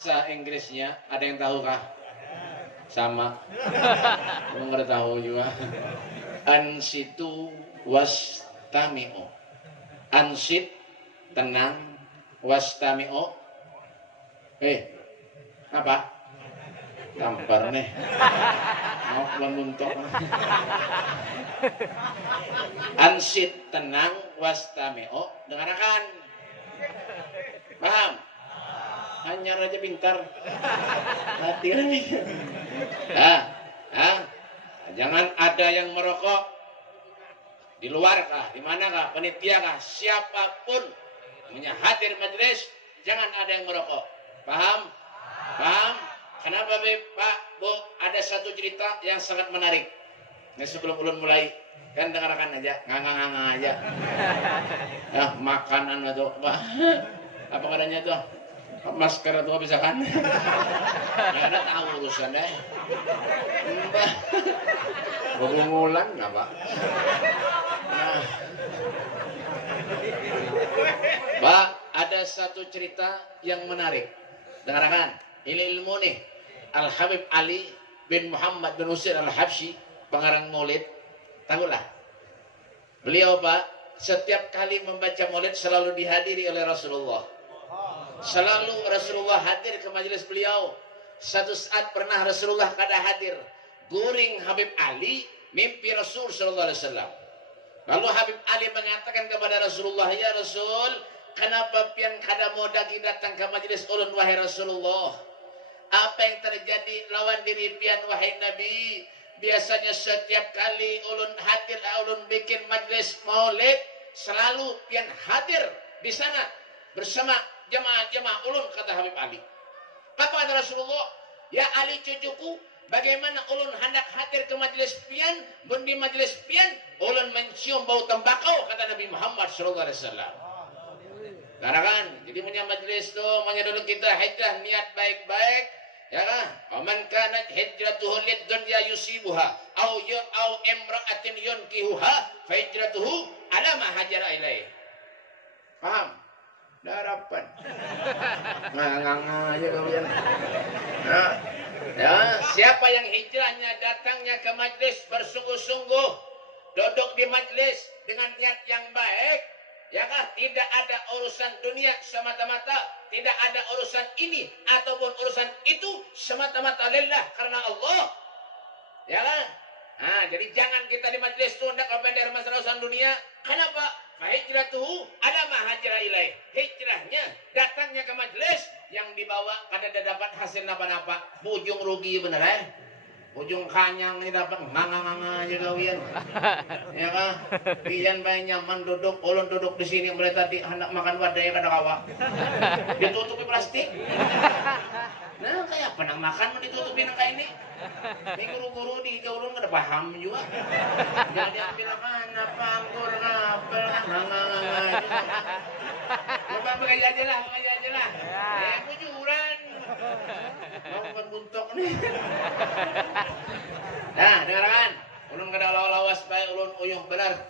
Bahasa Inggrisnya ada yang tahu kah? Sama. Belum ada tahu juga. Ansitu wastami'u. Ansit tenang, wastami'u. Apa? Tampar nih. Mau menuntuk. Ansit tenang, wastami'u. Dengarkan. Paham? Hanya raja pintar. Hati lagi. Jangan ada yang merokok di luar kah, di mana kah, panitia kah, siapapun punya hadir majelis, jangan ada yang merokok. Paham? Paham? Kenapa Pak, Bu? Ada satu cerita yang sangat menarik. Nah, sebelum ulun mulai, kan dengarkan aja, ngang-ngang aja. Ya, makanan atau apa katanya tuh? Masker atau bisa kan? Ya ada tahu urusan deh. Ngulan apa? Pak, ada satu cerita yang menarik. Dengarkan, ini ilmu nih. Al-Habib Ali bin Muhammad bin Usaid Al-Habsyi, pengarang Maulid. Tahulah. Beliau Pak, setiap kali membaca Maulid selalu dihadiri oleh Rasulullah. Selalu Rasulullah hadir ke majelis beliau. Satu saat pernah Rasulullah kada hadir. Guring Habib Ali mimpi Rasul sallallahu alaihi wasallam. Lalu Habib Ali mengatakan kepada Rasulullah, "Ya Rasul, kenapa pian kada mau datang ke majelis ulun wahai Rasulullah? Apa yang terjadi lawan diri pian wahai Nabi? Biasanya setiap kali ulun hadir, ulun bikin majelis Maulid, selalu pian hadir di sana bersama jemaah ulun," kata Habib Ali. Apa kata Rasulullah? "Ya Ali cucuku, bagaimana ulun hendak hadir ke majelis pian, mun di majelis pian ulun mencium bau tembakau," kata Nabi Muhammad sallallahu alaihi wasallam. Karena kan, jadi punya majelis tu, dulu kita hijrah niat baik-baik, ya kan? Aman kanat hijratuhu lid-dunya yusibuha au imra'atin yunkihuha fa hijratuhu ala ma hajara ilaih. Paham? Darapan. Ngang aja kalian. Ya, siapa yang hijrahnya datangnya ke majlis bersungguh-sungguh, duduk di majlis dengan niat yang baik, ya kan? Tidak ada urusan dunia semata-mata, tidak ada urusan ini ataupun urusan itu, semata-mata lillah karena Allah. Ya kan? Nah, jadi jangan kita di majlis itu hendak kepada masalah urusan dunia. Kenapa? Hijratuhu ada ma hajra ilaih. Hijrahnya datangnya ke majelis yang dibawa kada dapat hasil napa-napa. Ujung rugi bener ujung kanyang ini dapat ngang aja kawian. Ya kan? Pian bae nyaman duduk, ulun duduk di sini mulai tadi hendak makan wadahnya kada kawa. Ditutupi plastik. Nah, kayak penang makan ditutupin kayak ini. Ini guru-guru di ulun kada paham juga. Jadi bilang apa anggur ngapel ngang. Coba mengaji aja lah. Kujuran. Mau berbuntok nih. Nah, dengarkan. Ulun kada lawas bae ulun uyuh benar.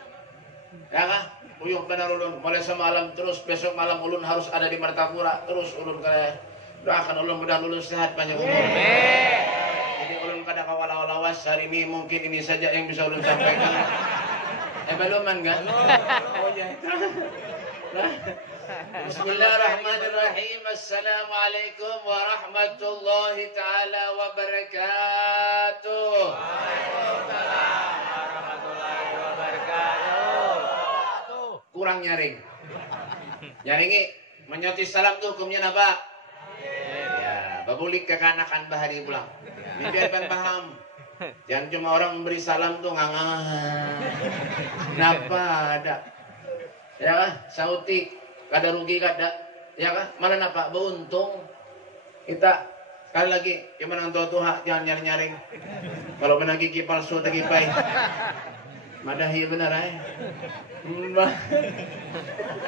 Ya kah? Uyuh benar ulun. Mulai semalam terus besok malam ulun harus ada di Martapura. Terus ulun kada doakan ulun mudah ulun sehat panjang umur. Jadi ulun kada kawalawas hari ini mungkin ini saja yang bisa ulun sampaikan. Beluman kan? Oh ya. Bismillahirrahmanirrahim. Assalamualaikum warahmatullahi taala wabarakatuh. Waalaikumsalam warahmatullahi wabarakatuh. Kurang nyaring. Nyaringi menyoti salam tuh hukumnya apa? Ya, babulik kekanakan bahari pulang. Biar paham. Jangan cuma orang memberi salam tuh ngangang. Kenapa ada? Ya kah? Sautik, kada rugi kada. Ya kah? Malah napa? Beruntung. Kita sekali lagi gimana untuk Tuhan jangan nyaring-nyaring. Kalau benar gigi palsu tak gipai. Madahi benar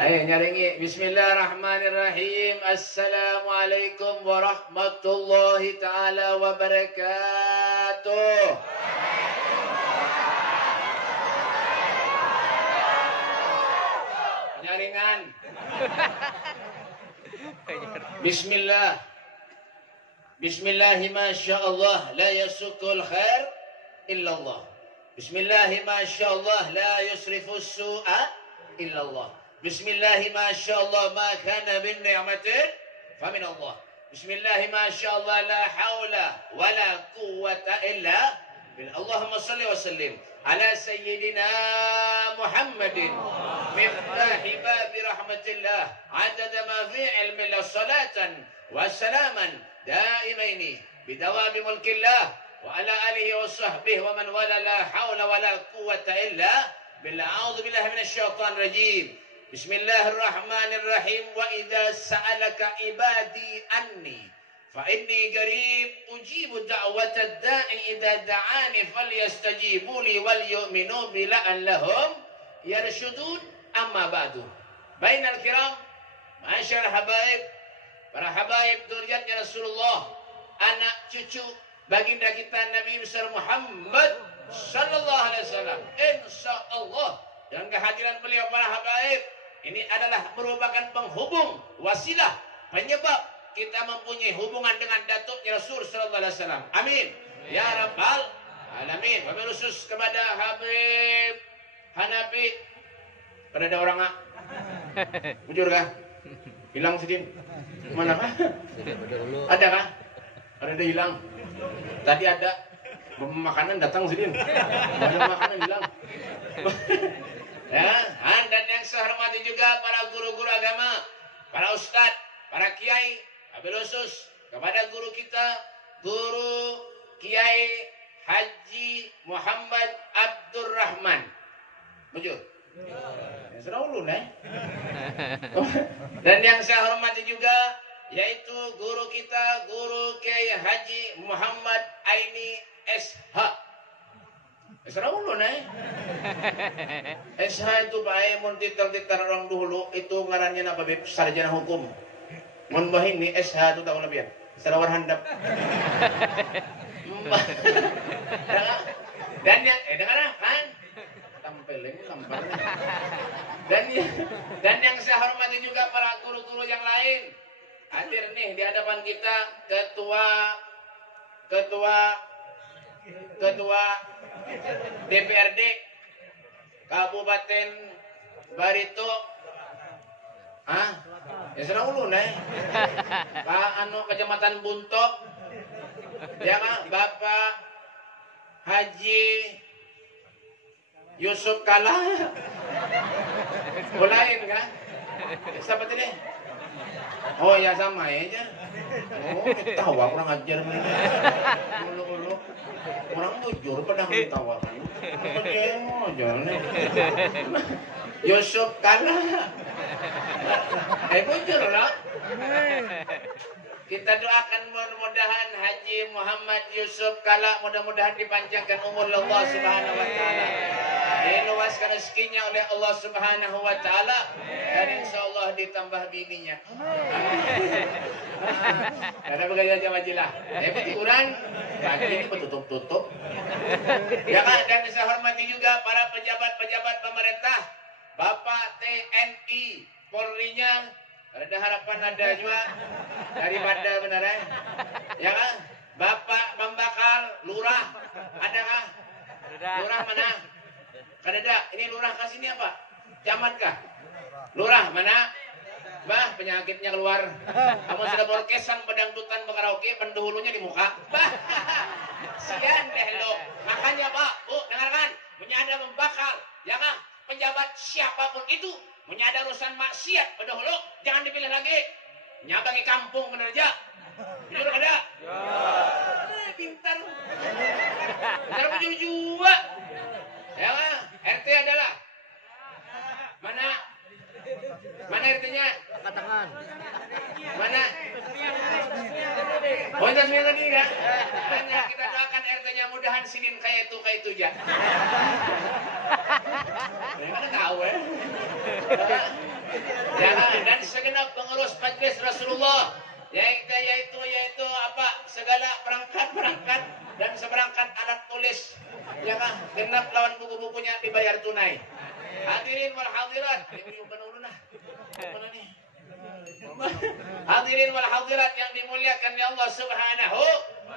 Ayo nyaringi. Bismillahirrahmanirrahim. Assalamualaikum warahmatullahi taala wabarakatuh. Nyaringan. Bismillah. Bismillahi masyaallah la yasukul khair illallah. Bismillahi masyaallah la yusrifus su'a illallah. Bismillahi masyaallah ma kana bin ni'matin famin Allah. Bismillahi masyaallah la haula wala quwwata illa billah. Allahumma salli wa sallim ala sayyidina Muhammadin miftahi babi rahmatillah adada ma fi ilmillah salatan wa salaman دائمين بدوام ملك الله وعلى آله وصحبه ومن ولا لا حول ولا قوة إلا بالله. أعوذ بالله من الشيطان الرجيم. بسم الله الرحمن الرحيم. وإذا سألك عبادي عني فإني قريب أجيب دعوة الداعي إذا دعاني فليستجيبوا لي وليؤمنوا بي لعلهم يرشدون. أما بعد. بين الكرام معاشر الحبايب, para habaib dzurriyyatnya Rasulullah, anak cucu baginda kita Nabi besar Muhammad sallallahu alaihi wasallam. Insyaallah yang kehadiran beliau para habaib ini adalah merupakan penghubung, wasilah, penyebab kita mempunyai hubungan dengan datuknya Rasul sallallahu alaihi wasallam. Amin. Ya rabbal alamin. Wabil khusus kepada Habib Hanafi. Pada ada orang nggak? Bujur kah? Hilang sedikit. Mana kah? Ada kah? Ada hilang. Tadi ada makanan datang sedikit. Ada makanan hilang. Ya, dan yang saya hormati juga para guru-guru agama, para ustadz, para kiai, wabil khusus kepada guru kita, Guru Kiai Haji Muhammad Abdurrahman. Bujur. Sudah ulun Dan yang saya hormati juga yaitu guru kita, Guru Kiai Haji Muhammad Aini SH. Sudah ulun SH itu baik mun titel-titel orang dulu itu ngarannya apa beb? Sarjana hukum. Mun bahini SH itu tahu lebih. Sarawar handap. Dan yang dengar kan? Tampilin lamparnya. Dan yang saya hormati juga para guru-guru yang lain. Hadir nih di hadapan kita ketua DPRD Kabupaten Barito. Ya senang ulun Pak Kecamatan Buntok. Ya kan, Bapak Haji Yusuf Kala. Lain kan? Siapa ini? Oh ya sama ya. Oh, tawa kurang ajar Ulu-ulu. Orang bujur pada tawa. Yusuf Kala. Bujur lah. Kita doakan mudah-mudahan Haji Muhammad Yusuf Kala mudah-mudahan dipanjangkan umur Allah Subhanahu wa taala. Diluaskan rezekinya oleh Allah Subhanahu wa taala dan insyaallah ditambah bininya. Karena begitu majilah. Kurang bagi ini tutup-tutup. Ya kan, dan saya hormati juga para pejabat-pejabat pemerintah, Bapak TNI Polri-nya. Ada harapan ada juga daripada beneran. Ya kan? Bapak Membakal, lurah, adakah? Lurah mana? Kada. Ini lurah kasih ini apa? Camat kah? Lurah mana? Bah, penyakitnya keluar. Kamu sudah orkesan pedangdutan karaoke, pendahulunya di muka. Bah, sian deh lo. Makanya Pak, Bu, dengarkan. Punya ada Membakal, ya kan? Pejabat siapapun itu punya ada urusan maksiat pendahulu, jangan dipilih lagi. Nyabangi kampung bener aja. Jujur ada? Ya. Pintar. Pintar jujur juga. Ya kan? RT adalah mana? Mana RT-nya? Angkat tangan. Mana? Oh, itu semua tadi kan? Hanya kita doakan RT-nya mudahan sinin kayak itu aja. Mana tahu ya? Ya, dan segenap pengurus Majlis Rasulullah yaitu apa? Segala perangkat dan seperangkat alat tulis yang genap lawan buku-bukunya dibayar tunai. Hadirin wal hadirat. Ini mana nih? Hadirin wal hadirat yang dimuliakan oleh Allah Subhanahu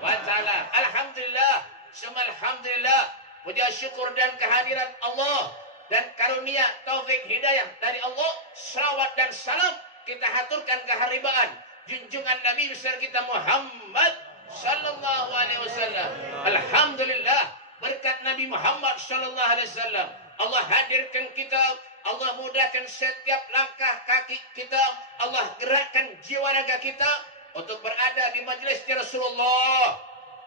wa taala. Alhamdulillah, summa alhamdulillah. Puja syukur dan kehadiran Allah dan karunia taufik hidayah dari Allah. Salawat dan salam kita haturkan keharibaan junjungan Nabi besar kita Muhammad sallallahu alaihi wasallam. Alhamdulillah, berkat Nabi Muhammad sallallahu alaihi wasallam Allah hadirkan kita, Allah mudahkan setiap langkah kaki kita, Allah gerakkan jiwa raga kita untuk berada di majlisnya Rasulullah,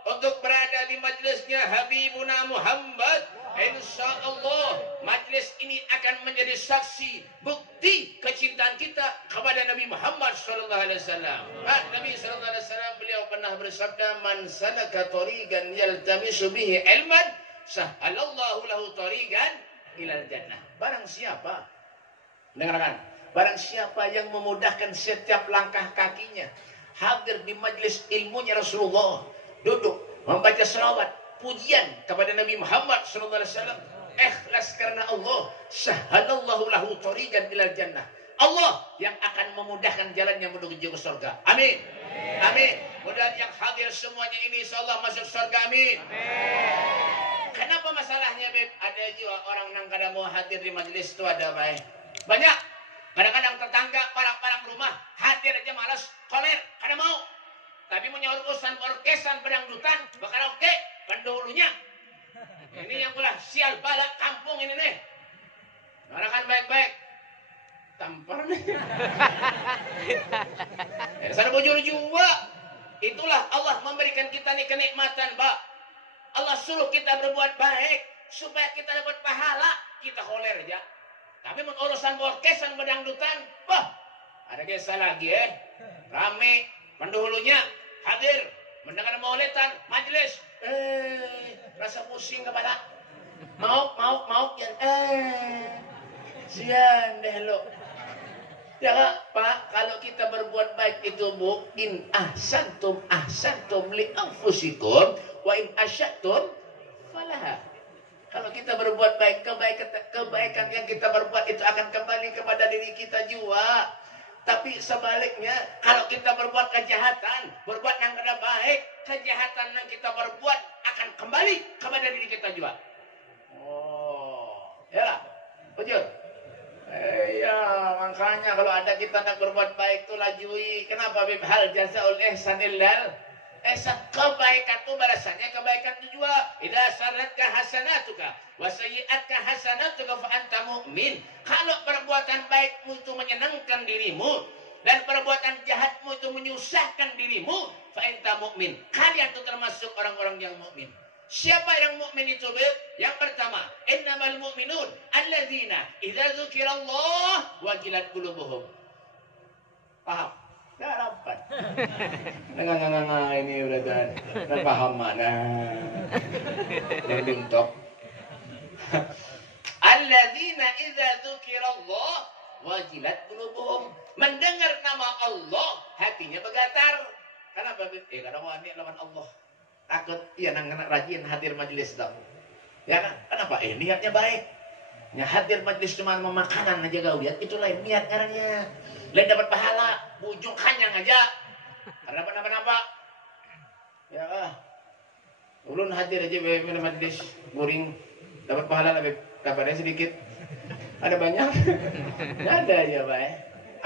untuk berada di majlisnya Habibuna Muhammad. InsyaAllah majlis ini akan menjadi saksi bukti kecintaan kita kepada Nabi Muhammad sallallahu alaihi wasallam. Nabi sallallahu alaihi wasallam beliau pernah bersabda, "Man salaka tariqan yaltamisu bihi ilman, sahhalallahu lahu tariqan ilal jannah." Barang siapa, dengarkan, barang siapa yang memudahkan setiap langkah kakinya hadir di majlis ilmunya Rasulullah, duduk membaca selawat pujian kepada Nabi Muhammad sallallahu alaihi wasallam, ikhlas karena Allah, sahhalallahu lahu tariqan ilal jannah. Allah yang akan memudahkan jalannya menuju ke surga. Amin. Amin. Mudah yang hadir semuanya ini insyaallah masuk surga. Amin. Kenapa masalahnya, Beb? Ada juga orang yang kadang mau hadir di majelis itu ada baik. Banyak. Kadang-kadang tetangga, orang-orang rumah hadir aja malas, koler, kadang mau. Tapi menyaur urusan orkesan, pedangdutan, karaoke, pendahulunya. Ini yang pula sial balak kampung ini nih. Orang baik-baik. Tampar nih. Sana bujur juga. Itulah Allah memberikan kita nih kenikmatan, Pak. Allah suruh kita berbuat baik supaya kita dapat pahala. Kita holer aja. Tapi urusan orkesan, pedangdutan, wah, ada kisah lagi rame, pendahulunya hadir mendengar maulidan majelis, rasa pusing kepala, mau ya, sian deh lo. Ya Pak, kalau kita berbuat baik itu Bu, in ahsantum li anfusikum wa in asyatum falaha. Kalau kita berbuat baik, kebaikan yang kita berbuat itu akan kembali kepada diri kita juga. Tapi sebaliknya, kalau kita berbuat kejahatan, berbuat yang tidak baik, kejahatan yang kita berbuat akan kembali kepada diri kita juga. Oh, ya lah, bujur. Ya, makanya kalau ada kita nak berbuat baik itu lajui. Kenapa bibhal jazaul ihsanillal? Kebaikan itu balasannya kebaikan itu juga. Idza saratka hasanatuka wa sayyi'atka hasanatuka fa anta mu'min. Kalau perbuatan baikmu itu menyenangkan dirimu dan perbuatan jahatmu itu menyusahkan dirimu, fa anta mu'min. Kalian itu termasuk orang-orang yang mukmin. Siapa yang mukmin itu, Beb? Yang pertama, innamal mu'minun alladzina idza dzukirallah wajilat qulubuhum. Paham? Dah dapat. Nggak ini udah dah paham mana? Bentuk. Alladzina idza dzukirallah wajilat qulubuhum. Mendengar nama Allah, hatinya bergetar. Kenapa? Kadang wani lawan Allah. Takut iya nang rajin hadir majelis dong. Ya kan? Kenapa? Niatnya baik. Ya hadir majelis cuma memakanan aja gak lihat, itu lain niat caranya. Lain dapat pahala, ujung kanyang aja. Karena apa-apa. Ya ulun hadir aja minum majelis guring dapat pahala lebih kabarnya sedikit. Ada banyak. Nggak ada ya, Pak.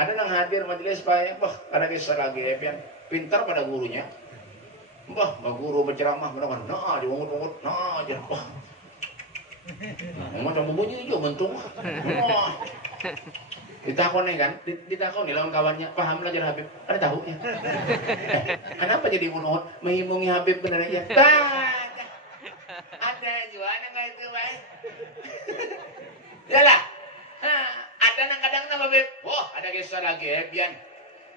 Ada yang hadir majelis Pak, wah, ada kisah lagi pintar pada gurunya. Wah, guru berceramah benar-benar. Nah, diungut-ungut, nah aja. Wah. Macam bunyi juga bentuk. Wah. Ditakoni kan, ditakoni lawan kawannya, paham belajar Habib, ada tahunya. Kenapa jadi menurut menghibungi Habib benar ya? Ada juga nggak itu, Pak? Yalah. Ada nang kadang nama Habib. Wah, ada kisah lagi Bian.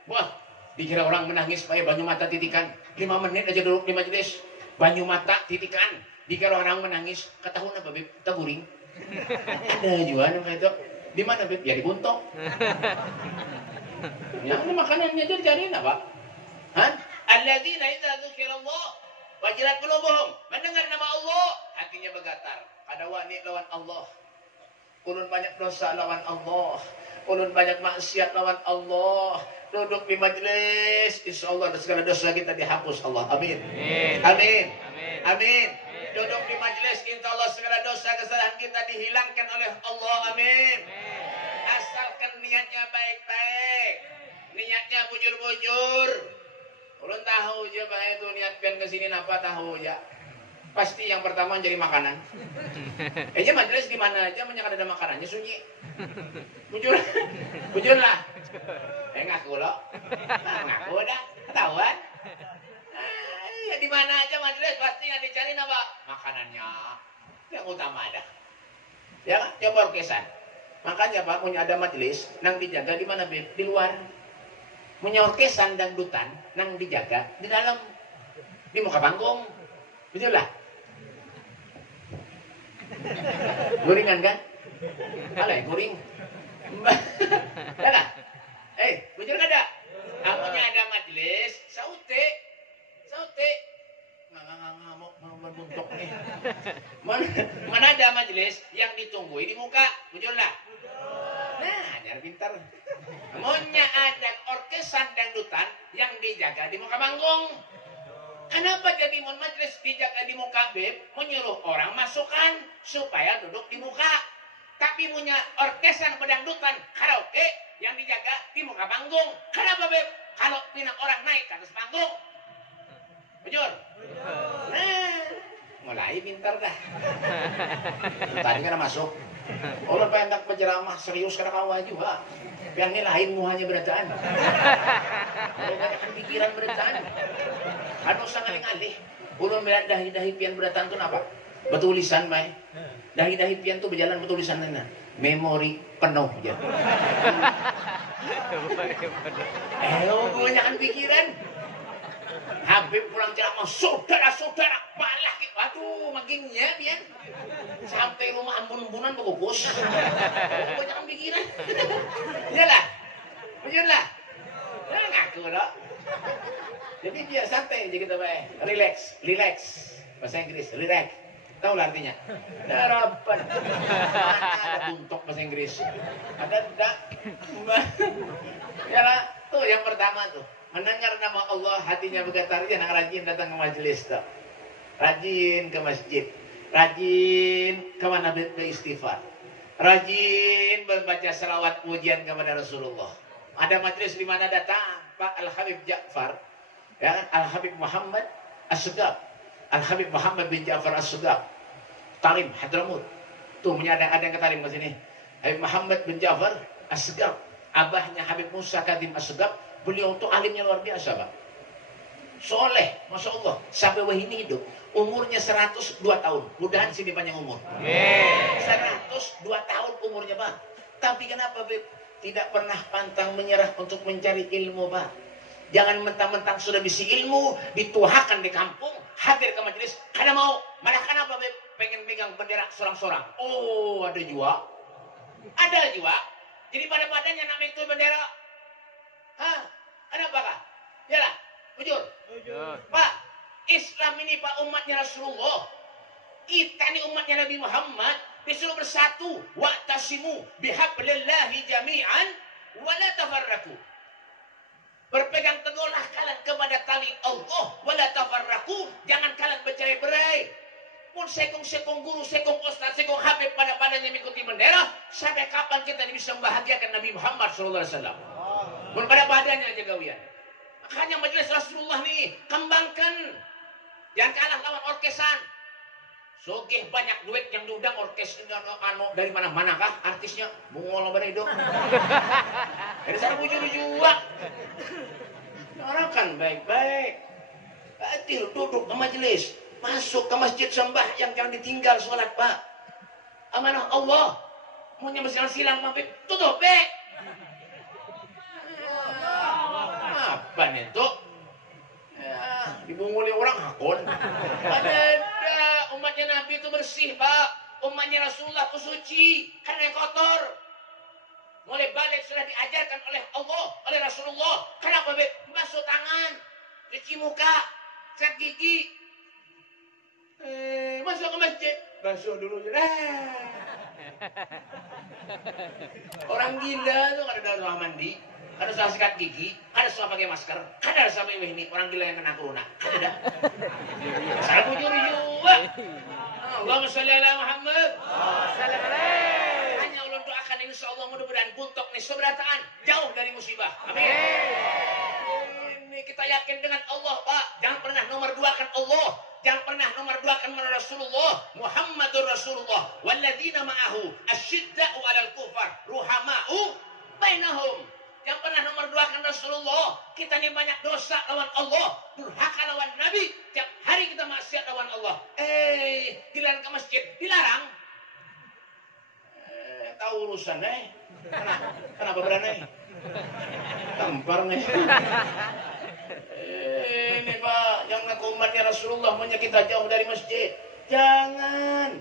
Wah, dikira orang menangis pakai banyu mata titikan. 5 menit aja duduk di majelis, banyu mata titikan. Dikira orang menangis, ketahuan apa Habib? Taguring. Ada juga nang itu. Di mana, Beb? Ya di Buntok. Ya, ini makanannya aja dicariin apa? Hah? Alladzina idza dzukirallah wajilat qulubuhum. Mendengar nama Allah, hatinya bergetar. Ada wani lawan Allah. ulun banyak dosa lawan Allah, ulun banyak maksiat lawan Allah. Duduk di majelis, insya Allah segala dosa kita dihapus Allah. Amin. Amin. Amin. Duduk di majelis, insya Allah segala dosa kesalahan kita dihilangkan oleh Allah. Amin. Asalkan niatnya baik-baik, niatnya bujur-bujur. Ulun tahu aja Pak itu niatkan ke sini apa tahu aja. Pasti yang pertama jadi makanan. Aja majelis di mana aja banyak ada makanannya sunyi. Bujur. Bujur lah. Ngaku lo. Ngaku dah. Ketahuan. Ya di mana aja majelis pasti yang dicari apa? Makanannya. Yang utama ada. Ya kan? Coba orkesan. Makanya Pak punya ada majelis nang dijaga di mana Beb? Di luar. Punya orkesan dangdutan nang dijaga di dalam. Di muka panggung. Betul lah. Goringan kan? Alay, goring. Ada? Bujur ada? Amunya ada majelis, saute. Nggak buntok nih. Mana ada majelis yang ditunggu di muka? Bujur lah. Nah, jangan pintar. Amunya ada orkesan dangdutan yang dijaga di muka panggung. Kenapa jadi mon majelis dijaga di muka Beb? Menyuruh orang masukkan supaya duduk di muka. Tapi punya orkesan pedangdutan karaoke yang dijaga di muka panggung. Kenapa Beb? Kalau pinang orang naik ke atas panggung. Bujur? Nah, mulai pintar dah. Tadi kan masuk. Orang pendak penceramah serius karena kawan juga. Yang ini lain muhanya berataan. Orang kan pikiran berataan. Anu sangat ngalih. Ulun melihat dahi-dahi pian berataan itu apa? Betulisan mai. Dahi-dahi pian itu berjalan betulisan mana? Memori penuh ya. Banyak pikiran. Habib pulang ceramah, saudara-saudara balak. Aduh, makinnya pian. Sampai rumah ampun-ampunan berkukus. Banyak pikiran. Iyalah. Betul lah. Jangan ngaku loh. Jadi biar santai aja kita Pak. Relax. Bahasa Inggris, relax. Tahu lah artinya? Harapan. Mana ada buntok bahasa Inggris? Ada enggak? Ya lah, tuh yang pertama tuh. Mendengar nama Allah hatinya bergetar, jangan rajin datang ke majelis tuh. Rajin ke masjid. Rajin ke mana beristighfar. Rajin membaca selawat pujian kepada Rasulullah. Ada majelis di mana datang Pak Al-Habib Ja'far, ya, Al-Habib Muhammad As-Sugab, Al-Habib Muhammad bin Ja'far As-Sugab, Tarim Hadramut. Tuh ada yang ke Tarim ke sini. Habib Muhammad bin Ja'far As-Sugab, abahnya Habib Musa Kadim As-Sugab. Beliau tuh alimnya luar biasa Pak. Soleh, Masya Allah. Sampai wahini hidup. Umurnya 102 tahun. Mudahan sini panjang umur. 102 tahun umurnya Pak. Tapi kenapa Beb? Tidak pernah pantang menyerah untuk mencari ilmu Pak. Jangan mentang-mentang sudah bisa ilmu, dituahakan di kampung, hadir ke majelis, karena mau. Malah kenapa Beb? Pengen megang bendera sorang-sorang. Oh, ada juga. Ada juga. Jadi pada badannya namanya itu bendera. Hah? Kenapa Kak? Yalah, bujur. Pak, Islam ini Pak umatnya Rasulullah. Kita ini umatnya Nabi Muhammad. Disuruh bersatu. Wa'tasimu bihablillahi jami'an wa la tafarraku. Berpegang teguhlah kalian kepada tali Allah wa la tafarraku. Jangan kalian bercerai-berai. Pun sekong guru, sekong ustaz, sekong habib pada-padanya mengikuti bendera. Sampai kapan kita bisa membahagiakan Nabi Muhammad SAW? Pun pada badannya aja gawian. Makanya majelis Rasulullah nih kembangkan. Jangan kalah lawan orkesan. Sogeh banyak duit yang diundang orkes dari mana-mana kah artisnya bungol beredo. Dari sana bujur-bujur. Orang kan baik-baik. Hadir duduk ke majelis, masuk ke masjid sembahyang, jangan ditinggal sholat Pak. Amanah Allah. Punya bersilang silang mampir tutup apa nih tuh? Ya, dibunguli orang hakun. Ada umatnya Nabi itu bersih Pak. Umatnya Rasulullah itu suci. Karena yang kotor. Mulai balik sudah diajarkan oleh Allah, oleh Rasulullah. Kenapa Beb? Basuh tangan, cuci muka, sikat gigi. Masuk ke masjid, basuh dulu. Orang gila tuh kada ada ruang mandi, kada usah sikat gigi, kada usah pakai masker, kada usah pakai ini. Orang gila yang kena corona, kada. Saya bujur juga. Allahumma sholli ala Muhammad. Hanya ulun doakan insyaallah mudah-mudahan buntok nih seberataan jauh dari musibah. Amin. Ini kita yakin dengan Allah, Pak. Jangan pernah nomor duakan Allah. Jangan pernah nomor duakan Rasulullah Muhammadur Rasulullah walladzina ma'ahu asyidda'u 'alal kufar ruhama'u bainahum. Jangan pernah nomor duakan Rasulullah. Kita ini banyak dosa lawan Allah, durhaka lawan Nabi, tiap hari kita maksiat lawan Allah. Dilarang ke masjid, dilarang. Tahu urusan kenapa berani? Tampar nih. Ini Pak, yang ngaku umatnya Rasulullah maunya kita jauh dari masjid. Jangan.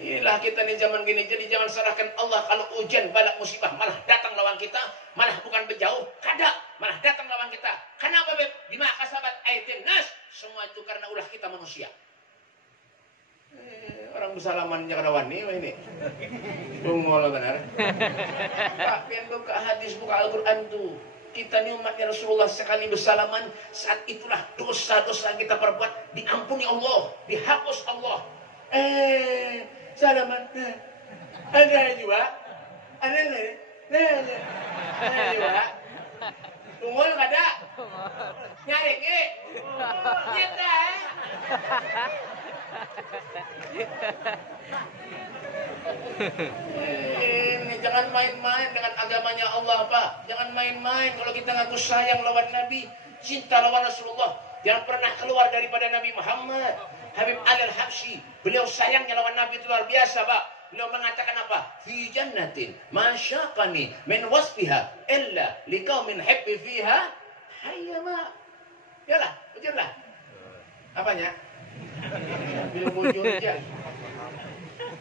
Inilah kita nih zaman gini. Jadi jangan serahkan Allah kalau hujan balak musibah malah datang lawan kita, malah bukan berjauh, kada, malah datang lawan kita. Kenapa Beb? Bima kasabat aydin nas. Semua itu karena ulah kita manusia. Orang bersalamannya kada wani ini. Bungol benar. Pak, pian buka hadis, buka Al-Qur'an tuh. Kita ni umatnya Rasulullah sekali bersalaman, saat itulah dosa-dosa kita perbuat diampuni Allah, dihapus Allah. Salaman. Ada juga. Ada juga. Tungol kada. Nyari ke. Kita ini jangan main-main dengan agamanya Allah, Pak. Jangan main-main kalau kita ngaku sayang lawan Nabi, cinta lawan Rasulullah. Jangan pernah keluar daripada Nabi Muhammad. Habib Ali Al-Habsyi, beliau sayangnya lawan Nabi itu luar biasa, Pak. Beliau mengatakan apa? Fi jannatin masyaqani min wasfiha illa liqaumin hibbi fiha hayyama. Yalah, bujurlah. Apanya? Belum bujur aja.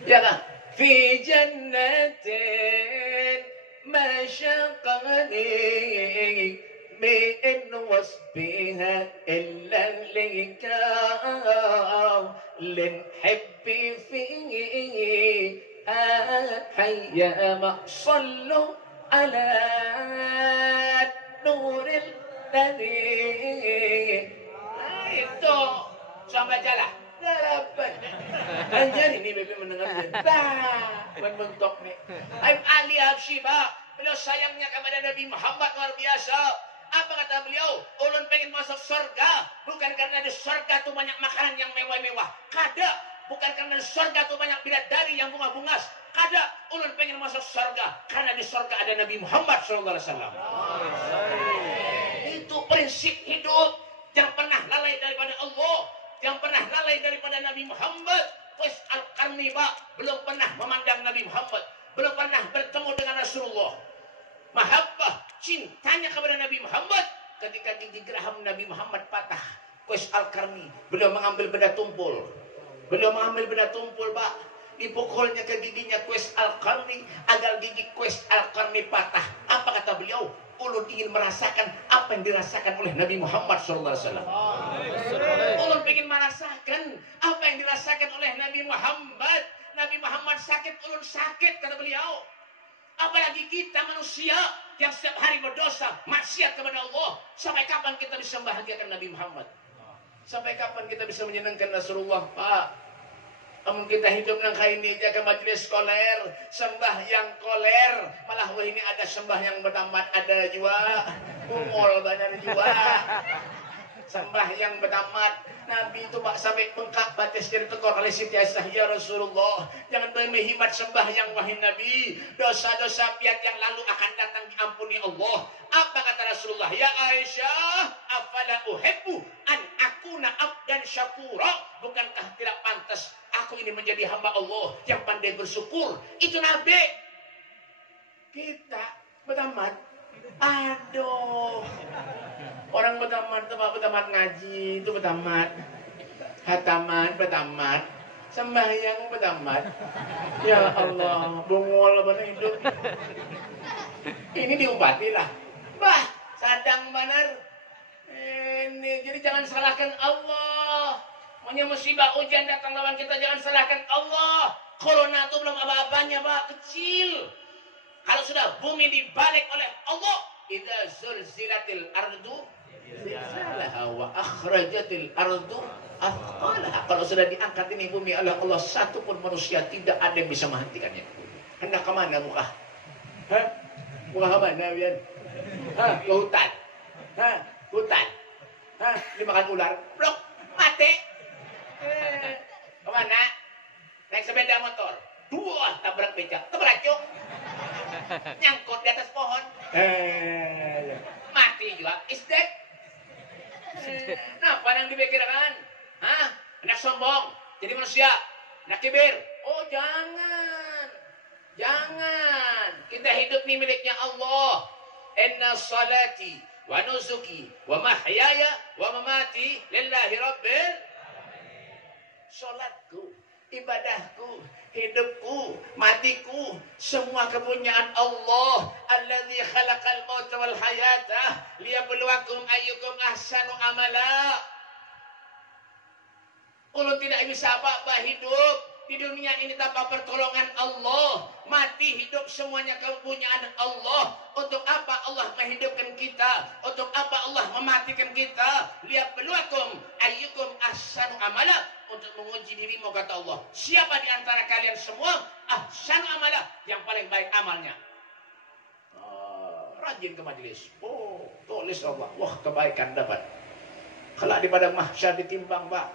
Ya kan? Fi jannatin masyaqani min wasfiha illa liqaumin hibbi fiha hayyama. Sallu ala nuril ladzi. Itu sampai jalan. Dalapan. Anjir ini bebe mendengar bentuk nih. Habib Ali Habsyi, Pak. Beliau sayangnya kepada Nabi Muhammad luar biasa. Apa kata beliau? Ulun pengen masuk surga bukan karena di surga tuh banyak makanan yang mewah-mewah. Kada. Bukan karena di surga tuh banyak bidadari yang bunga-bungas. Kada. Ulun pengen masuk surga karena di surga ada Nabi Muhammad SAW. Itu prinsip hidup. Jangan pernah lalai daripada Allah. Jangan pernah lalai daripada Nabi Muhammad. Qais Al-Qarni, Pak, belum pernah memandang Nabi Muhammad, belum pernah bertemu dengan Rasulullah. Mahabbah, cintanya kepada Nabi Muhammad. Ketika gigi geraham Nabi Muhammad patah, Qais Al-Qarni, beliau mengambil benda tumpul. Beliau mengambil benda tumpul, Pak. Dipukulnya ke giginya Qais Al-Qarni agar gigi Qais Al-Qarni patah. Apa kata beliau? Ulun ingin merasakan apa yang dirasakan oleh Nabi Muhammad SAW. Ulun ingin merasakan apa yang dirasakan oleh Nabi Muhammad. Nabi Muhammad sakit, ulun sakit, kata beliau. Apalagi kita manusia yang setiap hari berdosa, maksiat kepada Allah. Sampai kapan kita bisa membahagiakan Nabi Muhammad? Sampai kapan kita bisa menyenangkan Rasulullah, Pak? Namun kita hidup nang kaini aja ke majelis koler, sembahyang koler, malah wah ini ada sembahyang bertamat ada juga, umul benar juga, sembahyang bertamat. Nabi itu Pak sampai bengkak batis jadi tekor oleh Siti Aisyah, ya Rasulullah, jangan menghemat sembahyang wahai Nabi, dosa-dosa piat yang lalu akan datang diampuni Allah. Apa kata Rasulullah? Ya Aisyah, afala uhibbu an akuna abdan syakura. Bukankah tidak pantas aku ini menjadi hamba Allah yang pandai bersyukur? Itu Nabi. Kita bertamat, aduh, orang bertamat ngaji itu bertamat, hataman bertamat, sembahyang bertamat. Ya Allah, bungol benar hidup. Ini diobati lah, bah, sadang benar. Ini jadi jangan salahkan Allah. Punya musibah ujian datang lawan kita, jangan salahkan Allah. Corona itu belum apa-apanya, Pak, kecil. Kalau sudah bumi dibalik oleh Allah, idza zulzilatil ardu zilzalaha wa akhrajatil ardu athqalaha. Kalau sudah diangkat ini bumi oleh Allah, satu pun manusia tidak ada yang bisa menghentikannya. Hendak kemana muka? Hah? Muka kemana, Bian? Hah? Ke hutan? Hah? Hutan? Hah? Dimakan ular? Blok, mati. Kemana? Naik sepeda motor. Dua tabrak becak, keberacuk. Nyangkut di atas pohon. Mati juga. Is dead. Nah, apa yang dipikirkan? Hah? Anak sombong. Jadi manusia. Anak kibir. Oh, jangan. Jangan. Kita hidup ini miliknya Allah. Inna salati wa nusuki wa mahyaya wa mamati lillahi rabbil. Salatku, ibadahku, hidupku, matiku, semua kepunyaan Allah. Alladzi khalaqal mauta wal hayata liyabluwakum ayyukum ahsanu amala. Ulun tidak bisa apa-apa hidup di dunia ini tanpa pertolongan Allah. Mati hidup semuanya kepunyaan Allah. Untuk apa Allah menghidupkan kita? Untuk apa Allah mematikan kita? Liyabluwakum ayyukum ahsanu amala. Untuk menguji dirimu, kata Allah. Siapa di antara kalian semua ahsanu amala, yang paling baik amalnya? Rajin ke majelis. Oh, tulis Allah. Wah, kebaikan dapat. Kalau di padang mahsyar ditimbang, Pak.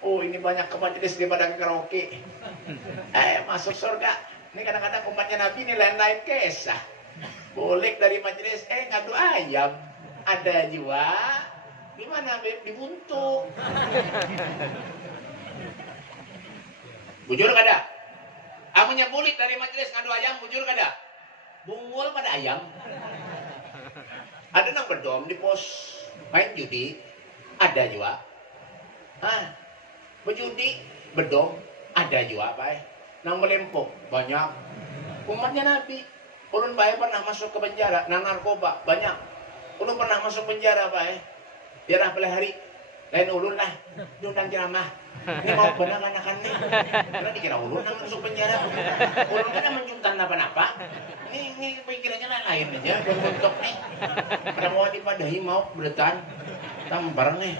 Oh, ini banyak ke majelis daripada ke karaoke. Masuk surga. Ini kadang-kadang umatnya Nabi ini lain-lain kisah. Boleh dari majelis, ngadu ayam. Ada jiwa. Di mana, Di buntu. Bujur kada? Amunya bulik dari majelis ngadu ayam, bujur kada? Bungul pada ayam. Ada nang berdom di pos main judi, ada juga. Berjudi, bedom, ada juga, Pak. Nang melempok, banyak. Umatnya Nabi. Ulun Pak pernah masuk ke penjara, nang narkoba, banyak. Ulun pernah masuk penjara, Pak. Biarlah pelihari. Lain ulun lah, diundang ceramah. Ini mau benar anak-anak nih. Karena dikira ulun nang masuk penjara. Ulun kan menjuntan apa-apa. Ini pikirannya lain aja. Untuk nih. Pada mau dipadahi mau beretan. Tampar nih.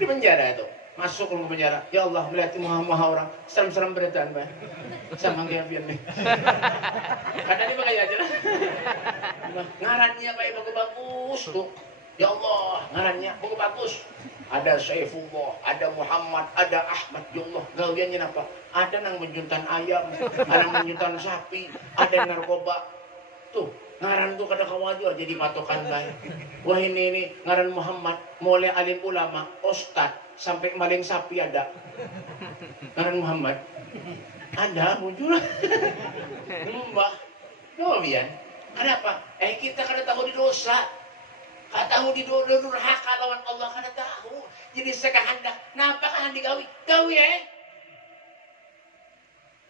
Di penjara itu. Masuk ke penjara. Ya Allah, melihat maha orang. Serem-serem beretan, Pak. Sama kayak Bian nih. Kadang ini pakai aja lah. Ngarannya Pak, bagus tuh. Ya Allah, ngarannya bagus. Ada Saifullah, ada Muhammad, ada Ahmad. Ya Allah, gawiannya apa? Ada nang menjuntan ayam, ada nang menjuntan sapi, ada narkoba. Tuh, ngaran tuh kada kawajar jadi patokan baik. Wah ini ngaran Muhammad, mulai alim ulama, ustad, sampai maling sapi ada. Ngaran Muhammad. Ada muncul. Mbak. Gawian. Kenapa? Kita kada tahu di dosa. Kada tahu di durhaka lawan Allah, kada tahu. Jadi sekahandak. Napa kan digawi? Gawi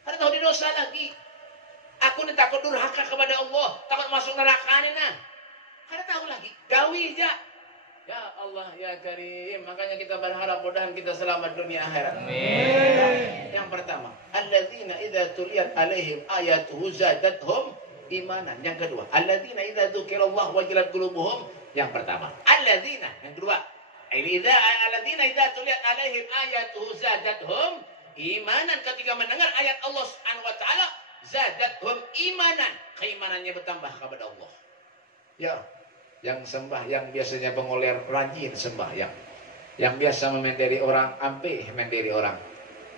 Kada tahu di dosa lagi. Aku ni takut durhaka kepada Allah, takut masuk neraka ni nah. Kada tahu lagi. Gawi aja. Ya Allah ya Karim, makanya kita berharap mudahan kita selamat dunia akhirat. Amin. Yang pertama, alladzina idza tuliyat alaihim ayatuhu zadatuhum imanan. Yang kedua, alladzina idza dzukirallahu wajilat qulubuhum. Yang pertama, alladzina. Yang kedua, alladzina idza tuliyat alaihim ayatuhu zadatuhum imanan. Ketika mendengar ayat Allah Subhanahu wa taala, zadatuhum imanan, keimanannya bertambah kepada Allah. Ya, yang sembahyang biasanya pengoler rajin sembahyang. Yang biasa memenderi orang, ampe menderi orang.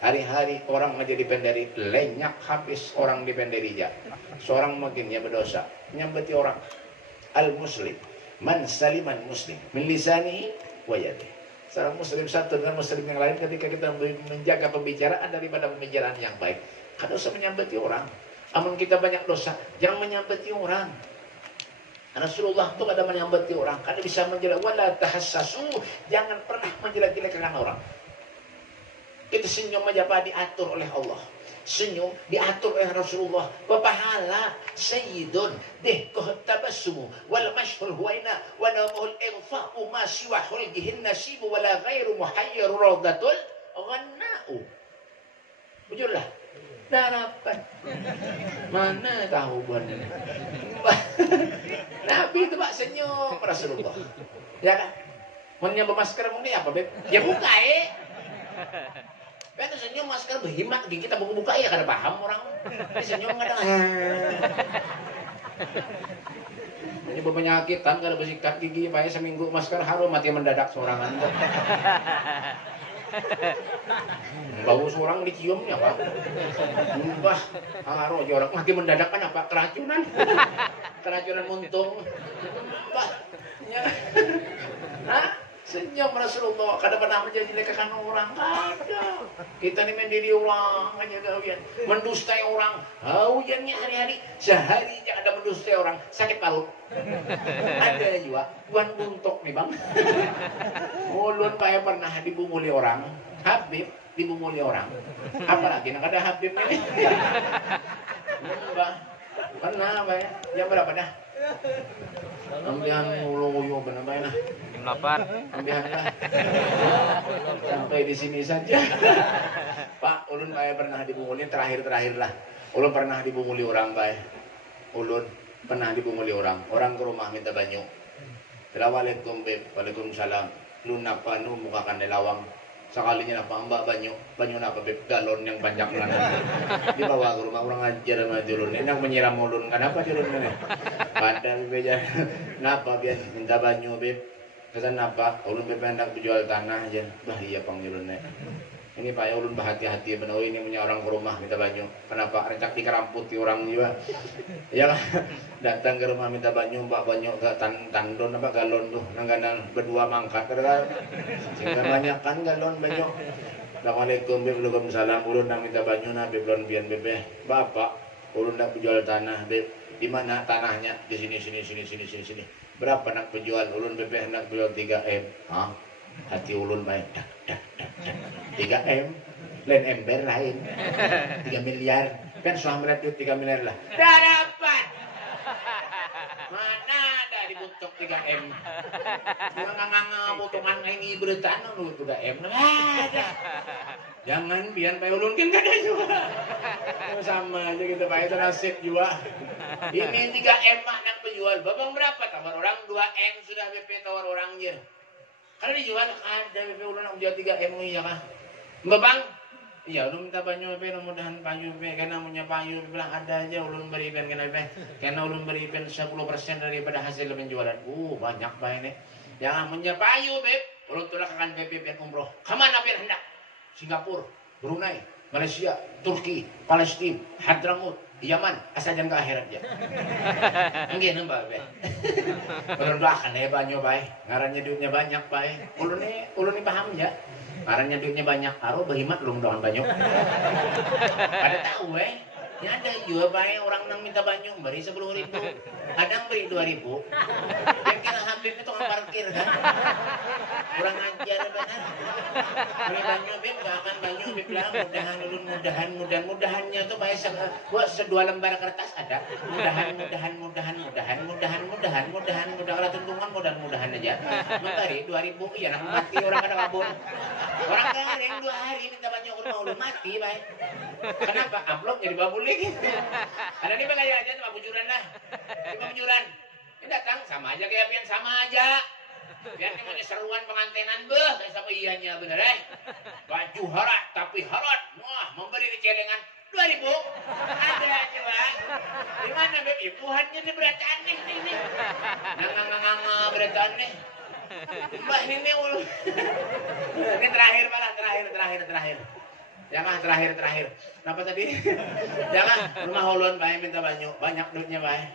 Hari-hari orang menjadi penderi, lenyak habis orang dipenderi ya. Seorang mungkinnya berdosa, nyambeti orang. Al-muslim, man saliman muslim, min lisanihi wa yadihi. Seorang muslim satu dengan muslim yang lain ketika kita menjaga pembicaraan daripada pembicaraan yang baik. Kan usah menyambeti orang. Amun kita banyak dosa, jangan menyambeti orang. Rasulullah itu kada menyambeti orang, kada bisa menjelek. Wala tahassasu, jangan pernah menjelek-jelekan orang. Kita senyum aja Pak diatur oleh Allah. senyum diatur oleh Rasulullah. Papahala sayyidun dehkoh tabassumu wal mashhul huwaina wa namuhul ighfa'u ma siwa hulgihin nasibu wala ghairu muhayyir rawdatul ghanna'u. Bujurlah. Darapan. Mana tahu buat Nabi itu Pak senyum Rasulullah. Ya kan? Mau bermasker mau apa, Beb? Ya buka Kan senyum masker berhemat di kita buka ya kada paham orang. Senyum kadang. Ini berpenyakitan kada bersikat gigi pakai seminggu masker harum mati mendadak sorangan. Bau seorang diciumnya Pak. Mbah, harum orang mati mendadak kan apa? Keracunan. Keracunan muntung. Mbah. Hah? Senyum Rasulullah, kada pernah menjelek-jelekan orang, kada. Kita ini mendiri orang aja gawian, mendustai orang. Hujannya hari-hari, sehari jangan ada mendustai orang, sakit paru. Ada juga, buan buntok nih bang. Ulun payah pernah dibumuli orang, Habib dibumuli orang. Apalagi nak ada Habib ini. Mbak, pernah ya? Jam berapa dah? Ambihan ulu-ulu benar-benar. 8. Ambihanlah. Sampai di sini saja. Pak, ulun bae pernah dibunguli terakhir lah. Ulun pernah dibunguli orang bae. Ulun pernah dibunguli orang. Orang ke rumah minta banyu. Assalamualaikum beb, waalaikumsalam. Lu napa nu mukakan di lawang. Sekalinya napa mbak banyu napa beb galon yang banyak mana. Dibawa ke rumah orang ajar sama julun. Enak menyiram ulun. Kenapa julun ini? Padahal beja. Napa biar minta banyu beb. Kesan apa? Ulun hendak berjual tanah aja. Bah iya pang julunnya. Ini Pak ulun berhati-hati benar ini punya orang ke rumah minta banyu. Kenapa? Rencak dikeramputi orang juga. Ya datang ke rumah minta banyu, mbak banyu ke tandon apa galon tuh. Nang berdua mangkat kan. Sehingga banyak kan galon banyu. Assalamualaikum beb, waalaikumsalam. Ulun nak minta banyu nah beb lon bian bebe. Bapak, ulun nak berjual tanah beb. Di mana tanahnya? Di sini. Berapa nak penjual? Ulun bebe hendak jual 3M. Hah? Hati ulun baik. 3M. Lain ember lain. 3 miliar. Kan suami duit 3 miliar lah. Dah dapat. Mana ada dibutuh 3M. Nganga potongan ini beretan lu 3M. Ada. Jangan biar Pak ulun kan kada juga. Sama aja gitu Pak itu nasib juga. Ini 3M nak penjual. Babang berapa tawar orang 2M sudah BP tawar orang je. Kalau dijual ada BP ulun nak jual 3M ya kah? Babang iya, ulun minta banyu BP, mudahan payu BP, karena punya payu BP bilang ada aja ulun berikan kena BP, karena ulun berikan 10% daripada hasil penjualan. Banyak Pak ini. Yang punya payu BP, ulun tolak akan BP biar umroh. Kemana biar hendak? Singapura, Brunei, Malaysia, Turki, Palestina, Hadramut, Yaman, asal jangan ke akhirat ya. Enggak nambah Pak. Ulun doakan ya banyu Pak. Ngarannya duitnya banyak Pak. Ulun ni paham ya. Ngarannya duitnya banyak, taruh berhemat lu doakan banyu. Ada tahu ya ada juga Pak orang nang minta banyu beri 10.000. Kadang beri 2.000. Yang kira Habib itu kan parkir kan. Kurang ajar benar. Beri banyu Bib, gak akan banyu Bib lah. Mudahan-mudahannya tuh banyak buat 2 lembar kertas ada. Mudahan. Kalau tuntungan mudahan aja. Memberi 2.000 iya nak mati orang kada kabur. Orang kering 2 hari minta banyu ke rumah ulun mati Pak. Kenapa? Amplop jadi babul lagi. Ada nih Pak aja tuh bujuran dah. Di bujuran. Ini datang sama aja kayak pian sama aja. Biar namanya seruan pengantenan kayak sama ianya bener baju harat tapi harat. Wah, memberi di celengan 2.000. Ada aja Pak. Di mana Beb? Ibuhannya di berataan nih. Ngang berataan nih. Mbak ini ulu. Ini terakhir malah terakhir. Jangan terakhir. Kenapa tadi? Jangan rumah ulun bae minta banyu, banyak duitnya bae.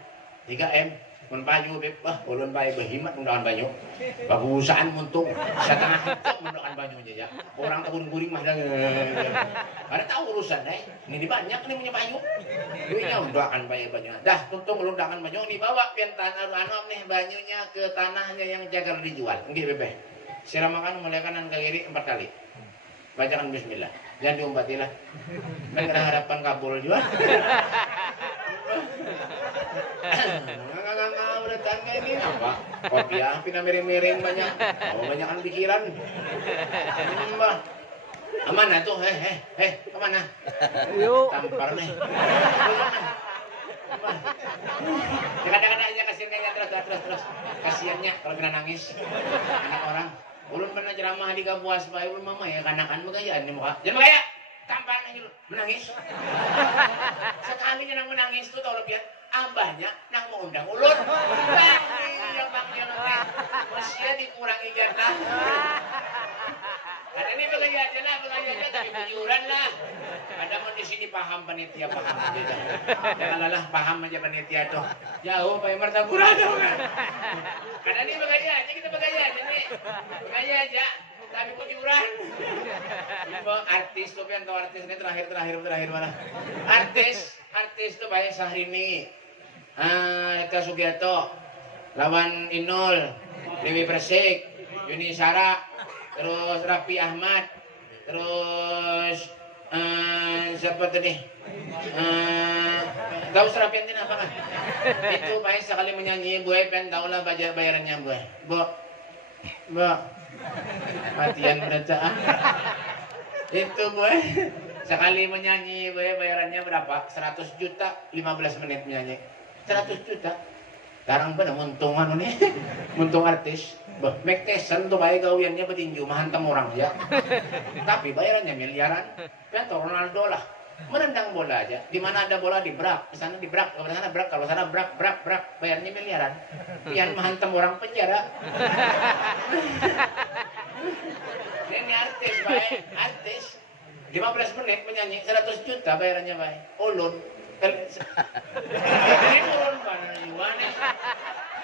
3M. Mun banyu Beb, ulun bae berhemat mundahan banyu. Bagusaan muntung setengah hitam mundahan banyunya ya. Orang tahun guring mah ada tahu urusan Ini banyak nih punya banyu. Duitnya undakan bae banyu. Dah, tuntung ulun undakan banyu nih bawa pian tanah anu nih banyunya ke tanahnya yang jagal dijual. Nggih Beb. Siramakan mulai kanan ke kiri 4 kali. bacakan bismillah. Jangan diumpatilah. Kan kena harapan kabul juga. Nggak udah tangga ini apa? Kopiah, pinamiring-miring banyak. Oh, banyakan pikiran. Mbak. Kemana tuh? Kemana? Yuk. Tampar nih. Kadang-kadang aja kasihannya terus. Kasihannya kalau kena nangis. Anak orang. Ulun pernah ceramah di Kapuas, Pak. Ulun mama ya, kanakan megayaan nih muka. Jangan megaya! Tampar nih, menangis. Sekali nang menangis tuh tau lebih abahnya nang mau undang ulun. Bang, masih dikurangi jatah. Ada ini begaya aja tapi bujuran lah. Ada mau di sini paham panitia paham aja. Jangan lelah paham aja panitia tuh. Jauh Pak Martapura dong. Ada ini begaya aja kita begaya aja nih. Begaya aja tapi bujuran. Ibu artis tuh yang tahu artis ini terakhir mana? Artis tuh banyak Syahrini. Eka Sugiarto, lawan Inul, Dewi Persik, Yuni Sara, terus Raffi Ahmad, terus siapa tadi? Tahu Raffi Ahmad apa kan? Itu baik sekali menyanyi, Bu. Pengen tahu lah bayarannya, Bu. Bu, matian berita. Itu, Bu. Sekali menyanyi, Bu, bayarannya berapa? 100 juta, 15 menit menyanyi. 100 juta. Sekarang bener muntungan nih. Muntung artis. Make Tyson tuh baik gawiannya petinju, menghantam orang ya. Tapi bayarannya miliaran. Contoh Ronaldo lah. Menendang bola aja. Di mana ada bola dibrak, di sana dibrak, kalau sana brak, kalau sana brak. Bayarnya miliaran. Pian menghantam orang penjara. Ini artis baik, artis. 15 menit menyanyi 100 juta bayarannya baik. Ulun. Ini ulun mana gimana?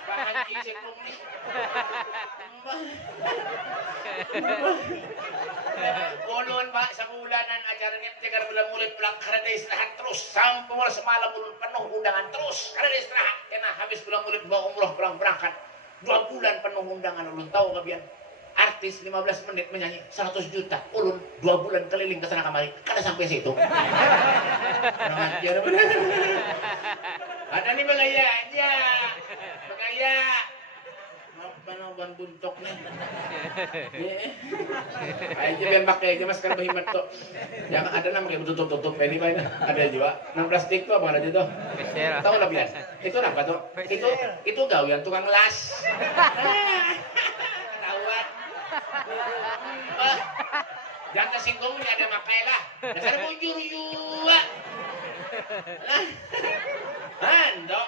Pak Haji Sekung nih. Ulun Pak sebulanan ajarannya 3 bulan mulai pulang karena dia istirahat terus sampai mulai semalam ulun penuh undangan terus karena dia istirahat. Karena habis pulang mulai bawa umroh pulang berangkat 2 bulan penuh undangan ulun tahu kabian. Artis 15 menit menyanyi 100 juta. Ulun 2 bulan keliling ke sana kemari. Kada sampai situ. Kurang ajar benar. Ada nih begaya aja. Begaya. Apa ban buntok nih. Aja biar pakai aja mas karena berhemat tuh. Jangan ada nama kayak tutup ini banyak. Ada juga. Nang plastik tuh apa ada tuh? Tahu lah biasa. Itu apa tuh? Itu gawian tukang las. Jangan tersinggung ada makai lah. Dasar bujur juga. Dok.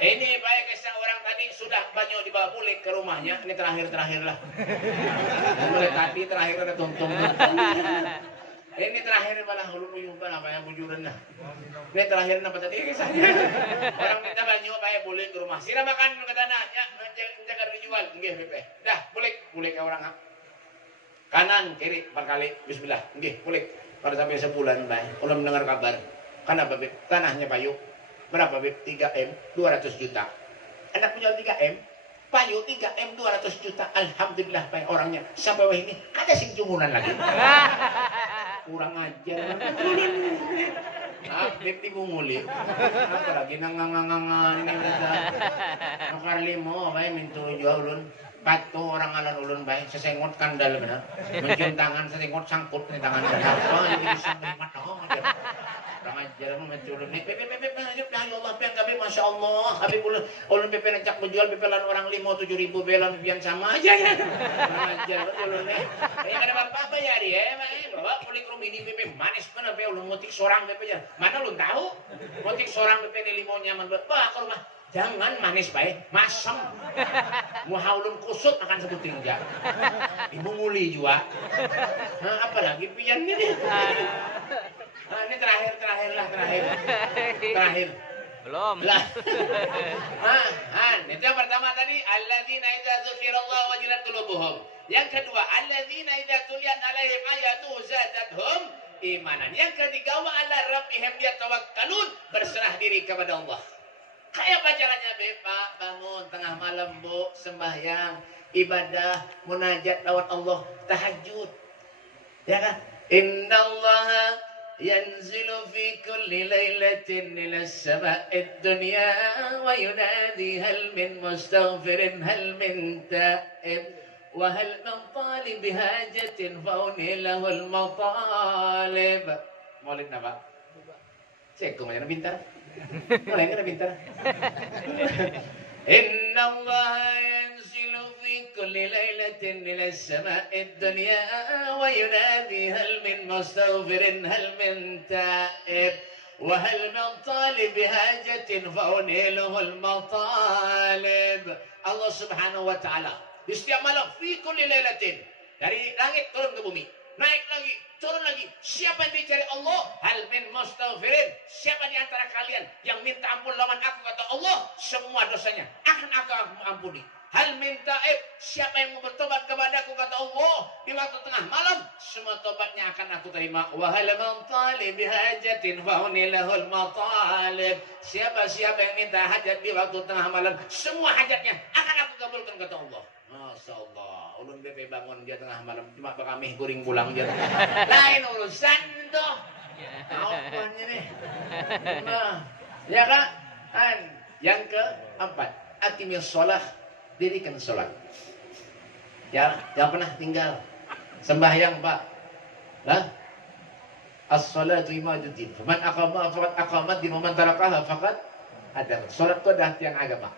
Ini baik kisah orang tadi sudah banyak dibawa pulik ke rumahnya. Ini terakhir lah. Mulai tadi terakhir ada tuntung. Ini terakhir malah hulu puyukan apa yang bujuran lah. Ini terakhir apa tadi kisahnya? Orang minta banyak baik pulik ke rumah. Sira makan ke tanahnya, menjaga dijual. Nggih, Pepe. Dah, pulik ke orang. Kanan, kiri, 4 kali. Bismillah. Nggih, pulik. Pada sampai sebulan, baik. Kalau mendengar kabar. Kenapa, Beb? Tanahnya payu. Berapa, Beb? 3M, 200 juta. Anak menjual 3M, payu 3M, 200 juta. Alhamdulillah, baik orangnya. Sampai wah ini, ada sing cumunan lagi. Kurang ajar. Beb dibunguli. Apa lagi nangangangangan ini berasa. Nakar limo, baik mintu jual ulun. Patuh orang alan ulun baik sesengot kandal benar. Mencium tangan sesengot sangkut di tangan apa jadi bisa berhemat aja. Kurang ajar mencuri nih. Pepe ya Allah pian gabe masyaallah. Habis ulun pepe ngecak menjual pepe lan orang 5-7 ribu belan pian sama aja ya. Kurang ajar ulun nih. Ya kada apa-apa ya dia. Bawa kulit rum ini pepe manis benar pepe ulun motik sorang pepe ya. Mana ulun tahu? Motik sorang pepe ni limo nyaman buat ke rumah. Jangan manis baik, masam. Muhaulun kusut akan sebut tinja. Ibu nguli juga. Apalagi pian ini. Ini terakhir. Belum. Lah. Itu yang pertama tadi alladzina idza dzukirallahu wajilat qulubuhum. Yang kedua alladzina idza tuliyat alaihim ayatuhu zadatuhum imanan. Yang ketiga wa ala rabbihim yatawakkalun, berserah diri kepada Allah. Kayak bacaannya Pak, bangun tengah malam Bu, sembahyang, ibadah, munajat lawat Allah, tahajud. Ya kan? Innallaha yanzilu fi kulli lailatin ila as-sama'id dunya wa yunadi hal min mustaghfirin hal min ta'ib wa hal min talib hajatin fauni lahul matalib. Maulid apa? Cek kok mana pintar. Mulai enggak pintar. Innallaha yanzilu fi kulli lailatin ila as-sama'id dunya wa yunadi hal min mustaghfirin hal min ta'ib wa hal min talib hajatin fauniluhu al-matalib. Allah Subhanahu wa taala di setiap malam fi kulli lailatin, dari langit turun ke bumi, naik lagi, turun lagi. Siapa yang dicari Allah? Hal min mustaghfirin. Siapa di antara kalian yang minta ampun lawan aku, kata Allah, semua dosanya akan aku ampuni. Hal min ta'ib. Siapa yang mau bertobat kepadaku, kata Allah, di waktu tengah malam, semua tobatnya akan aku terima. Wa hal min talib hajatin fa hunilahul matalib. Siapa yang minta hajat di waktu tengah malam, semua hajatnya akan aku kabulkan, kata Allah. Masya Allah, ulun bebe bangun dia tengah malam cuma kami guring pulang dia. Lain urusan itu. Apanya nih? Nah, ya kan? Yang keempat, aqimish shalah, dirikan salat. Ya, jangan pernah tinggal sembahyang, Pak. Nah, as-salatu imaduddin. Faman aqama faqad aqamat din, man tarakaha faqad ada. Salat itu adalah tiang agama.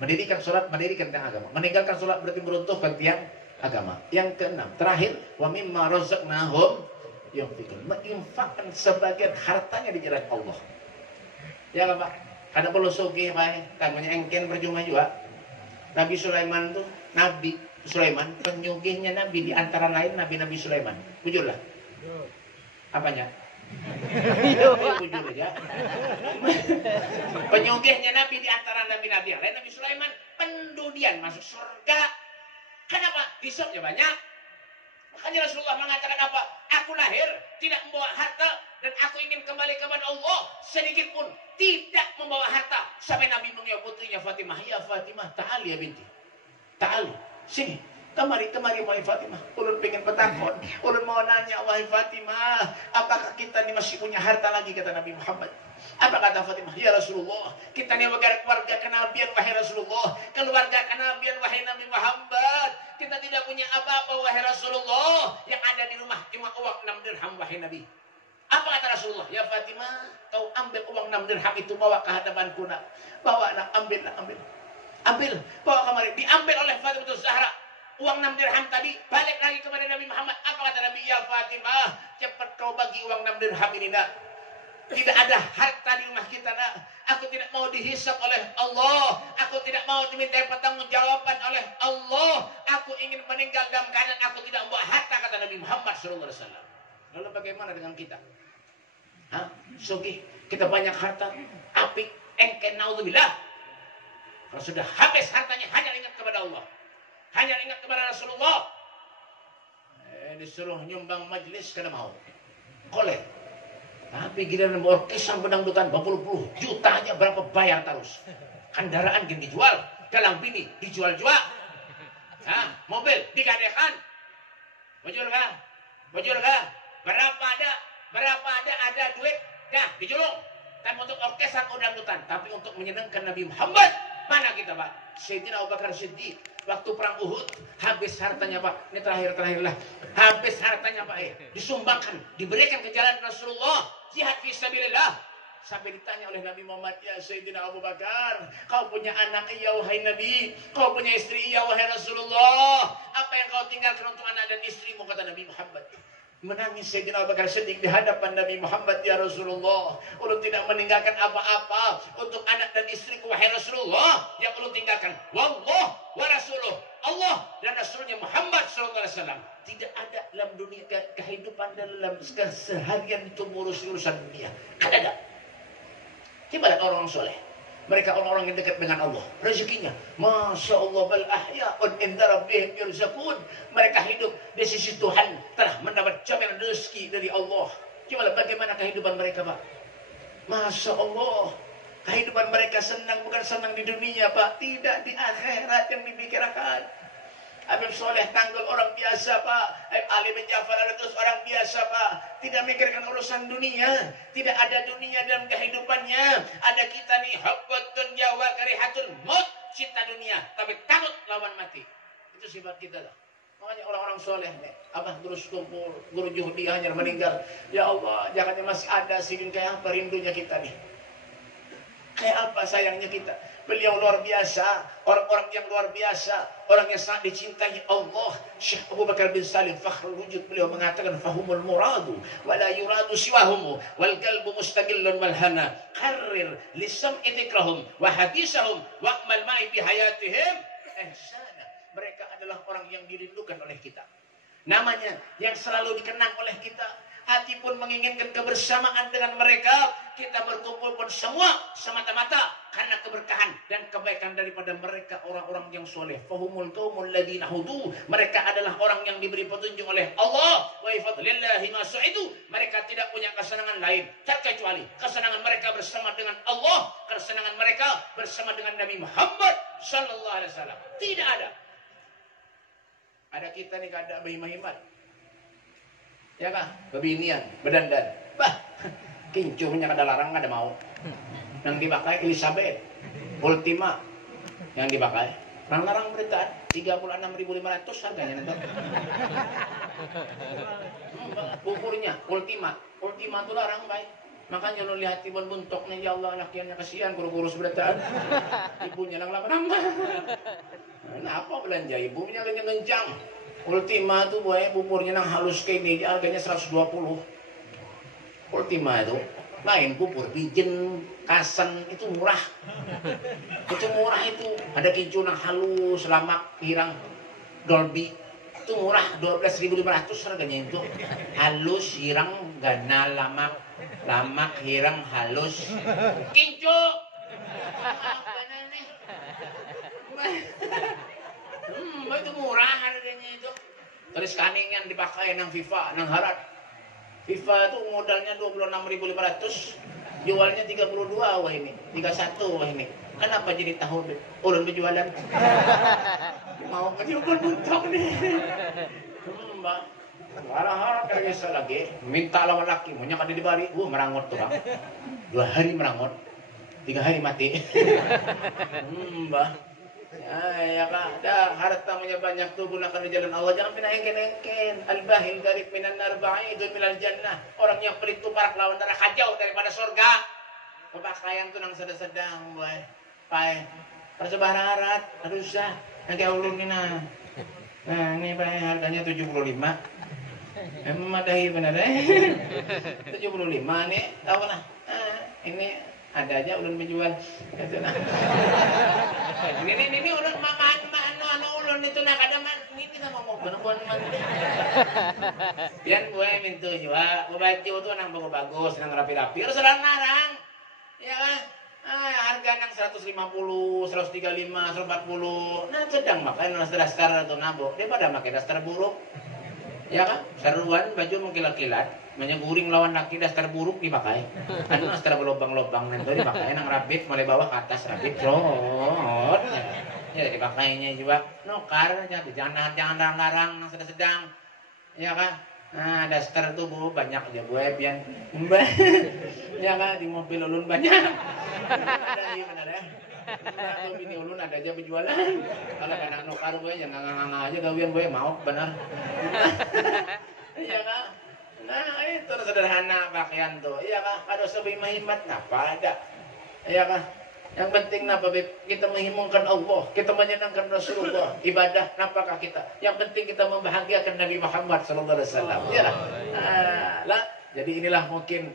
Mendirikan sholat, mendirikan tiang agama. Meninggalkan sholat berarti meruntuhkan tiang agama. Yang keenam, terakhir, wa mimma razaqnahum yunfiqun. Menginfakkan sebagian hartanya di jalan Allah. Ya kan, Pak? Kada perlu sugih, Pak. Tangguhnya engken percuma juga. Nabi Sulaiman tuh, Nabi Sulaiman, penyugihnya Nabi di antara lain Nabi Sulaiman. Bujurlah. Apanya? Bujur aja. Penyugihnya Nabi di antara nabi-nabi yang lain, Nabi Sulaiman pendudian masuk surga. Kenapa? Hisabnya banyak. Makanya Rasulullah mengatakan apa? Aku lahir tidak membawa harta dan aku ingin kembali kepada Allah, sedikit pun tidak membawa harta. Sampai Nabi mengiau putrinya Fatimah, ya Fatimah, ta'ali ya binti. Ta'ali, sini. Kemari wahai Fatimah. Ulun pengen bertakon. Ulun mau nanya, wahai Fatimah, apakah kita ini masih punya harta lagi, kata Nabi Muhammad. Apa kata Fatimah? Ya Rasulullah, kita ini keluarga kenabian, wahai Rasulullah. Keluarga kenabian, wahai Nabi Muhammad. Kita tidak punya apa-apa, wahai Rasulullah. Yang ada di rumah cuma uang 6 dirham, wahai Nabi. Apa kata Rasulullah? Ya Fatimah, kau ambil uang 6 dirham itu, bawa ke hadapanku, nak. Bawa, nak, ambil, nak, ambil. Ambil, bawa kemari. Diambil oleh Fatimah Zahra. Uang 6 dirham tadi balik lagi kepada Nabi Muhammad. Apa kata Nabi? Ya Fatimah, cepat kau bagi uang 6 dirham ini, nak. Tidak ada harta di rumah kita, nak. Aku tidak mau dihisab oleh Allah. Aku tidak mau diminta pertanggungjawaban oleh Allah. Aku ingin meninggal dalam keadaan aku tidak membawa harta, kata Nabi Muhammad SAW. Lalu bagaimana dengan kita? Sugih, kita banyak harta, apik, engken, naudzubillah. Kalau sudah habis hartanya, hanya ingat kepada Allah. Hanya ingat kepada Rasulullah. Disuruh nyumbang majlis kada mau. Kolek. Tapi giliran orkes pendangdutan berpuluh-puluh juta aja berapa bayar terus. Kendaraan gini dijual, dalam bini dijual juga. Mobil digadekan. Bujur kah? Berapa ada duit, dah dijulung. Tapi untuk orkesan pendangdutan, tapi untuk menyenangkan Nabi Muhammad, mana kita, Pak? Sayyidina Abu Bakar Siddiq waktu perang Uhud habis hartanya, Pak. Ini terakhir lah. Habis hartanya, Pak. Disumbangkan, diberikan ke jalan Rasulullah, jihad fisabilillah. Sampai ditanya oleh Nabi Muhammad, ya Sayyidina Abu Bakar, kau punya anak, iya wahai Nabi. Kau punya istri, iya wahai Rasulullah. Apa yang kau tinggalkan untuk anak dan istrimu, kata Nabi Muhammad. Menangis Sayyidina Abu Bakar Siddiq di hadapan Nabi Muhammad, ya Rasulullah. Ulun tidak meninggalkan apa-apa untuk anak dan istriku, wahai Rasulullah. Yang ulun tinggalkan, wallah wa rasuluh, Allah dan Rasulnya Muhammad SAW. Tidak ada dalam dunia kehidupan dalam keseharian itu urusan dunia. Kan ada. Coba lihat orang soleh. Mereka orang-orang yang dekat dengan Allah. Rezekinya, Masya Allah, bal ahya'un inda rabbihim yurzaqun. Mereka hidup di sisi Tuhan, telah mendapat jaminan rezeki dari Allah. Coba bagaimana kehidupan mereka, Pak? Masya Allah. Kehidupan mereka senang, bukan senang di dunia, Pak. Tidak, di akhirat yang dipikirkan. Habib Soleh Tanggul orang biasa Pak. Habib Ali bin Ja'far Al-Atus orang biasa Pak. Tidak mikirkan urusan dunia. Tidak ada dunia dalam kehidupannya. Ada kita nih hubbud dunya wa karihatul maut, cinta dunia tapi takut lawan mati. Itu sifat kita lah. Makanya orang-orang soleh nih, abah terus kumpul, guru Juhdi hanya meninggal. Ya Allah, jangan masih ada sini kayak apa rindunya kita nih. Kayak apa sayangnya kita. Beliau luar biasa, orang-orang yang luar biasa, orang yang sangat dicintai Allah. Syekh Abu Bakar bin Salim Fakhrul Wujud, beliau mengatakan fahumul muradu wala yuradu siwahum wal qalbu mustaqillun malhana qarrir lisam idikrahum wa hadisahum wa'mal ma'i bihayatihim ihsana. Mereka adalah orang yang dirindukan oleh kita. Namanya yang selalu dikenang oleh kita. Hati pun menginginkan kebersamaan dengan mereka. Kita berkumpul pun semua semata-mata karena keberkahan dan kebaikan daripada mereka orang-orang yang soleh. Fahumul qaumul ladzina hudu. Mereka adalah orang yang diberi petunjuk oleh Allah. Wa ifadlillahi ma su'idu. Mereka tidak punya kesenangan lain terkecuali kesenangan mereka bersama dengan Allah, kesenangan mereka bersama dengan Nabi Muhammad sallallahu alaihi wasallam. Tidak ada. Ada kita nih kada berhimat. Ya kah? Bebinian, berdandan. Bah, kincunya kada larang kada mau. Yang dipakai Elizabeth, Ultima. Yang dipakai. Larang beritaan 36.500 harganya itu. Bukurnya Ultima. Ultima itu larang baik. Makanya lo lihat ibun buntoknya, ya Allah lakiannya kasihan kurus beritaan. Ibunya lang lama-lama. Nah, apa belanja ibunya kencang-kencang. Ultima tuh boy buburnya nang halus kayak ini harganya 120. Ultima itu lain bubur pijen kasen itu murah. Itu murah itu. Ada kincu nang halus lamak hirang Dolby itu murah 12.500 harganya itu. Halus hirang gana lamak hirang halus kincu. Itu murah harganya itu. Terus kaning yang dipakai nang FIFA, nang harat. FIFA itu modalnya 26.500, jualnya 32 wah ini, 31 wah ini. Kenapa jadi tahu ulun berjualan? Mau kejual buntok nih. Mbak. Harap kayak lagi minta lawan laki, maunya kada dibari, merangot tuh bang. 2 hari merangot, 3 hari mati. Mbak. Ya kak, dah hartamu banyak tuh gunakan di jalan Allah, jangan pindah engken-engken. Al-bahil garib minan nar ba'idun minal jannah. Orang yang pelit tuh parak lawan neraka jauh daripada surga. Pemakaian tuh nang sedang-sedang, boy. Pai, persebaran harat, aduh susah. Nanti ulun ini nah. Nah, ini pai harganya 75. Madahi benar 75 nih, tahu lah. Ini ada aja ulun menjual. Ini ulun anu ulun itu nak ada man ini sama mau bener-bener man. Pian gue mintu juga, baju tuh nang bagus, nang rapi-rapi, terus larang. Ya kan? Harga nang 150, 135, 140. Nah, sedang makan dasar atau nabok. Dia pada pakai dasar buruk. Ya kan? Seruan baju mengkilat-kilat. Guring lawan laki dasar buruk dipakai. Anu dasar berlobang-lobang nanti dipakai nang rabit mulai bawah ke atas rabit rot. Ya dipakainya juga nokar nya jangan larang nang sedang. Ya kan? Nah, dasar tuh bu banyak aja gue pian. Ya kan di mobil ulun banyak. Ada iya benar ya. Nah, bini ulun ada aja berjualan. Kalau anak nokar gue jangan nganga aja gawian gue mau benar. Iya kan? Nah itu sederhana pakaian tuh. Iya kah? Ada sebi mahimat napa ada. Iya kah? Yang penting napa kita menghimungkan Allah, kita menyenangkan Rasulullah, ibadah napakah kita. Yang penting kita membahagiakan Nabi Muhammad sallallahu alaihi wasallam. Ya lah. Jadi inilah mungkin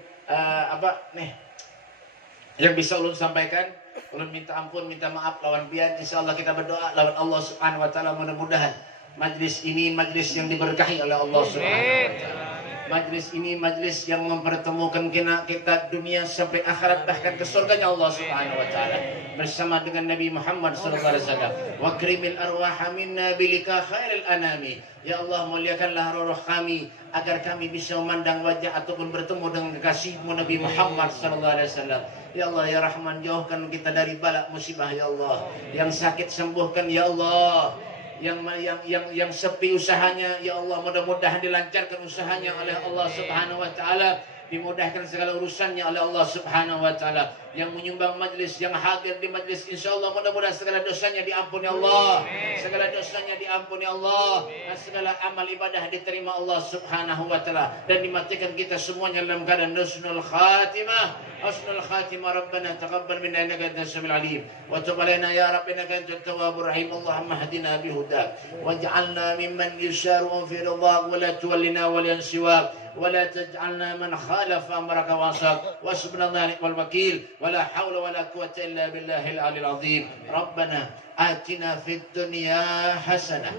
yang bisa ulun sampaikan. Ulun minta ampun, minta maaf lawan pian. Insyaallah kita berdoa lawan Allah Subhanahu wa taala mudah-mudahan majlis ini majlis yang diberkahi oleh Allah Subhanahu wa taala. Majlis ini majlis yang mempertemukan kita dunia sampai akhirat bahkan ke surganya Allah Subhanahu wa taala bersama dengan Nabi Muhammad sallallahu alaihi wasallam. Wa krimil arwah minna bilika khairil anami. Ya Allah muliakanlah roh kami agar kami bisa memandang wajah ataupun bertemu dengan kekasihmu Nabi Muhammad sallallahu alaihi wasallam. Ya Allah ya Rahman jauhkan kita dari bala musibah ya Allah. Yang sakit sembuhkan ya Allah. yang sepi usahanya, ya Allah mudah-mudahan dilancarkan usahanya oleh Allah Subhanahu wa taala, dimudahkan segala urusannya oleh Allah Subhanahu wa taala. Yang menyumbang majlis, yang hadir di majlis, insyaallah mudah-mudahan segala dosanya diampuni Allah, segala dosanya diampuni Allah, dan segala amal ibadah diterima Allah Subhanahu wa taala, dan dimatikan kita semuanya dalam keadaan husnul khatimah. Husnul khatimah. Rabbana taqabbal minna innaka antas samiul alim wa tub alaina ya rabbina innaka antat tawwabur rahim. Allahumma hdina bihudak waj'alna mimman yusharu fi ridhak wa la tuwallina waliyan siwak ولا تجعلنا من خالف أمرك وعصاك وحسبنا الله ونعم الوكيل ولا حول ولا قوة إلا بالله العلي العظيم. ربنا آتنا في الدنيا حسنة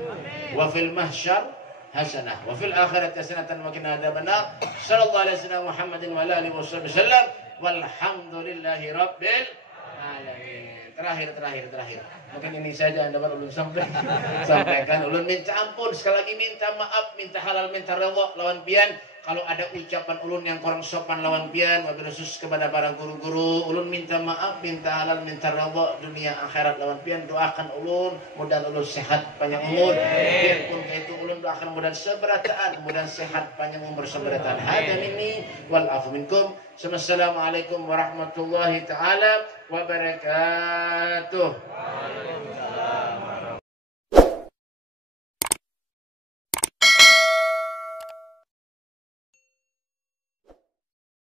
وفي المحشر حسنة وفي الآخرة حسنة وقنا عذاب النار. صلى الله على سيدنا محمد وعلى آله وصحبه وسلم والحمد لله رب العالمين. Terakhir. Mungkin ini saja yang dapat ulun sampaikan. Ulun minta ampun, sekali lagi minta maaf, minta halal, minta redha lawan pian. Kalau ada ucapan ulun yang kurang sopan lawan pian, wabil khusus kepada para guru-guru, ulun minta maaf, minta halal, minta redha dunia akhirat lawan pian. Doakan ulun, mudah ulun sehat panjang umur. Biarpun itu ulun doakan mudah seberataan, mudah sehat panjang umur seberataan. Hada minni wal afu minkum. Assalamualaikum warahmatullahi taala wabarakatuh. Waalaikumsalam.